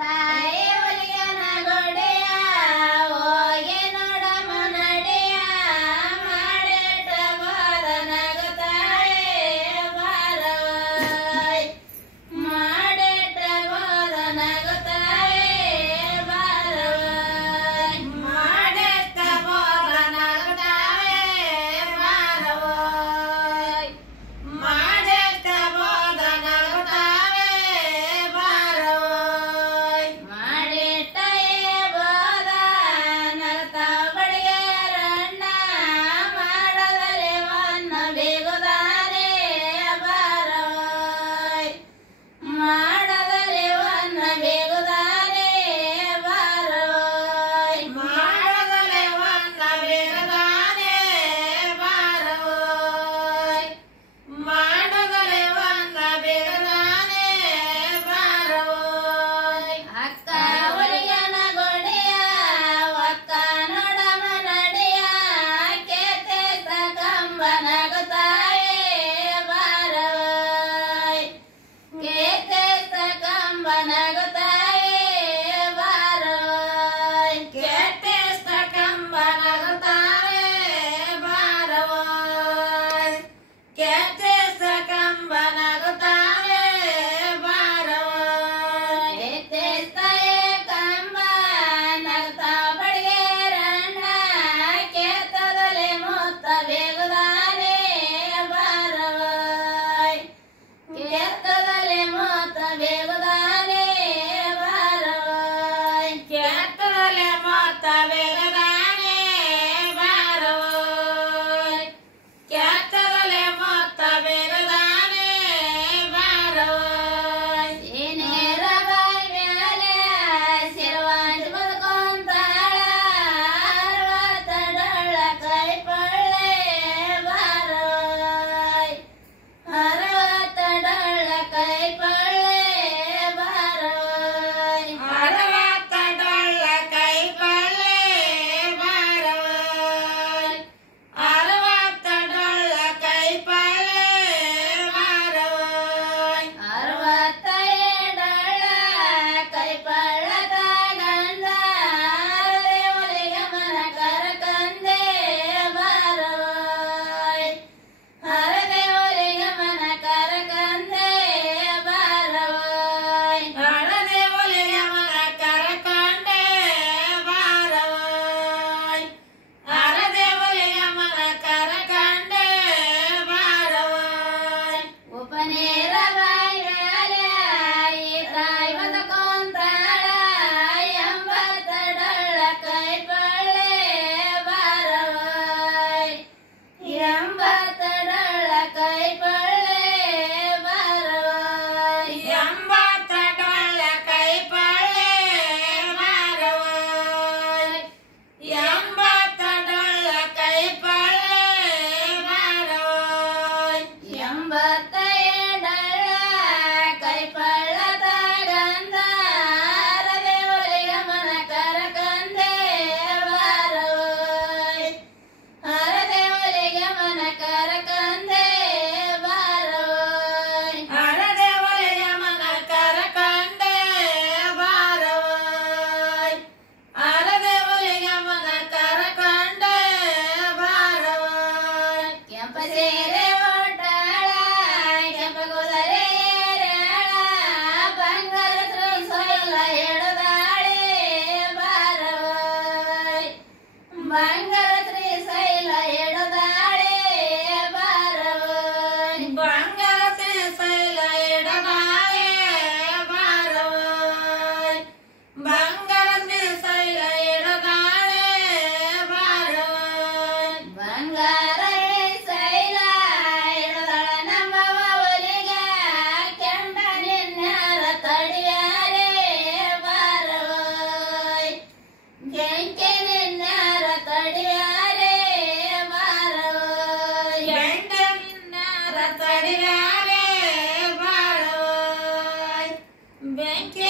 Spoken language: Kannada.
ತಾಯಿ ಒಲಿಯನ ಗೊಡೆಯ ಹೋಗಿ ನೋಡಮ್ಮ ನಡೆಯ ಮಾಡಿಟ್ಟ ಬೋಧನಗ ತಾಯಿ ಬಾರವಾಯ್ ಮಾಡಿಟ್ಟ ಬೋಧನಗ ತಾಯಿ ಬಾರವಾಯ್ ಮಾಡಿಟ್ಟ ಬೋಧನಗ ತಾಯಿ ಬಾರವಾಯ್ ಮಾಡಿಟ್ಟ ಬೋಧನಗ ತಾಯಿ ಬಾರವಾಯ್ ಮಾಡಿಟ್ಟ ಬೋಧನಗ ಬಡಿಯರಣ್ಣ ಮಾಡದಲ್ಲಿ ವನ್ನ ಬೇಗುದಾನೆ ಬಾರವಾಯ್ ಮಾಡದಲ್ಲಿ ವನ್ನ ಬೇಗುದಾನೆ ಬಾರವಾಯ್ ಮಾಡದಲ್ಲಿ ವನ್ನ ಬೇಗುದಾನೆ ಬಾರವಾಯ್ ಮಾಡದಲ್ಲಿ ವನ್ನ ಬೇಗುದಾನೆ ಬಾರವಾಯ್ ಅಕ್ಕ ಒಲಿಯನ ಗೊಡೆಯ ಒಕ್ಕ ನೋಡಮ್ಮ ನಡೆಯ ಕೇತೆ ಕಂಬನಗ ತಾಯಿ ಬಾರವಾಯ್ ಕೇತೆ ಕಂಬನಗ ತಾಯಿ ಬಾರವಾಯ್ ಕೇತೆ ಕಂಬನಗ ತಾಯಿ ಬಾರವಾಯ್ ಕೇತೆ ಕಂಬನಗ ತಾಯಿ ಬಾರವಾಯ್ ಕೇತೆ ಕಂಬನಗ ಬಡಿಯರಣ್ಣ ಕೇತದಲ್ಲಿ ಮುತ್ತ ಬೇಗುದಾನೆ ಬಾರವಾಯ್ ಕೇತದಲ್ಲಿ ಮುತ್ತ ಬೇಗುದಾನೆ ಬಾರವಾಯ್ ಕೇತದಲ್ಲಿ ಮುತ್ತ ಬೇಗುದಾನೆ ಬಾರವಾಯ್ ಕೇತದಲ್ಲಿ ಮುತ್ತ ಬೇಗುದಾನೆ ಬಾರವಾಯ್ ಏನೇರ ಬಾಯ್ ಮ್ಯಾಲೆ ಸಿರವಾಂಚ ಬದುಕೊಂತಾಳ ಅರವತ್ತ ಡೊಳ್ಳ ಕೈ ಪಳ್ಳೆ ಬಾರವಾಯ್ ಅರವತ್ತ ಡೊಳ್ಳ ಕೈ ಪಳ್ಳೆ ಬಾರವಾಯ್ ಅರವತ್ತ ಡೊಳ್ಳ ಕೈ ಪಳ್ಳೆ ಬಾರವಾಯ್ ಅರವತ್ತ ಡೊಳ್ಳ ಕೈ ಪಳ್ಳೆ ಬಾರವಾಯ್ ಅರವತ್ತ ಡೊಳ್ಳ ಕೈ ಪಳ್ಳದ ಗಂಡ ಅರದೆ ಒಲಿಗೆ ಮನ ಕರಕಂದೆ ಬಾರವಾಯ್ ಅರದೆ ಒಲಿಗೆ ಮನ ಕರಕಂದೆ ಬಾರವಾಯ್ ಅರದೆ ಒಲಿಗೆ ಮನ ಕರಕಂಡೆ ಬಾರವಾಯ್ ಅರದೆ ಒಲಿಗೆ ಮನ ಕರಕಂಡೆ ಬಾರವಾಯ್ ಉಪನೇರ ಬಾಯ್ ಮ್ಯಾಲೆ ಈ ತಾಯಿ ಬದುಕೊಂತಾಳ ಎಂಬತ್ತ ಡೊಳ್ಳ ಕೈ ಪಳ್ಳೆ ಬಾರವಾಯ್ ಎಂಬತ್ತ ಡೊಳ್ಳ ಕೈ ಪಳ್ಳೆ ಬಾರವಾಯ್ ಎಂಬತ್ತ ಡೊಳ್ಳ ಕೈ ಪಳ್ಳೆ ಬಾರವಾಯ್ ಎಂಬತ್ತ ಡೊಳ್ಳ ಕೈ ಪಳ್ಳೆ ಬಾರವಾಯ್ ಎಂಬತ್ತ ಡೊಳ್ಳ ಕೈ ಪಳ್ಳದ ಗಂಧ ಅರದೆ ಒಲಿಗೆ ಮನ ಕರಕಂದೆ ಬಾರವಾಯ್ ಅರದೆ ಒಲಿಗೆ ಮನ ಕರಕಂದೆ ಬಾರವಾಯ್ ಅರದೆ ಒಲಿಗೆ ಮನ ಕರಕಂಡೆ ಬಾರವಾಯ್ ಅರದೆ ಒಲಿಗೆ ಮನ ಕರಕಂಡೆ ಬಾರವಾಯ್ ಕೆಂಪ ಸೀರೆ ಉಟ್ಟಾಳ ಕೆಂಪ ಕೂದಲೇ ಏರ್ಯಾಳ ಬಂಗಾರ ಸೊಯ್ಲ ಹಿಡದಾಳೆ ಬಾರವಾಯ್ ಬಂಗಾರ ತ್ರಿಶೈಲ ಹಿಡದಾಳೆ ಬಾರವಾಯ್ ಬಂಗಾರ ತ್ರಿಶೈಲ ಹಿಡದಾಳೆ ಬಾರವಾಯ್ ಬಂಗಾರ ತ್ರಿಶೈಲ ಹಿಡದಾಳೆ ಬಾರವಾಯ್ ಬಂಗಾರ ತ್ರಿಶೈಲ ಹಿಡದಾಳ ನಮ್ಮವ ಒಲಿಗೆ ಕೆಂಡ ನಿನ್ಯಾರ ತಡಿಯಾರೆ ಬಾರವಾಯ್ ಬೆಂಕಿ ನಿನ್ಯಾರ ತಡಿಯಾರೆ ಬಾರವಾಯ್ ಬೆಂಕಿ ನಿನ್ಯಾರ ತಡಿಯಾರೆ ಬಾರವಾಯ್ ಬೆಂಕಿ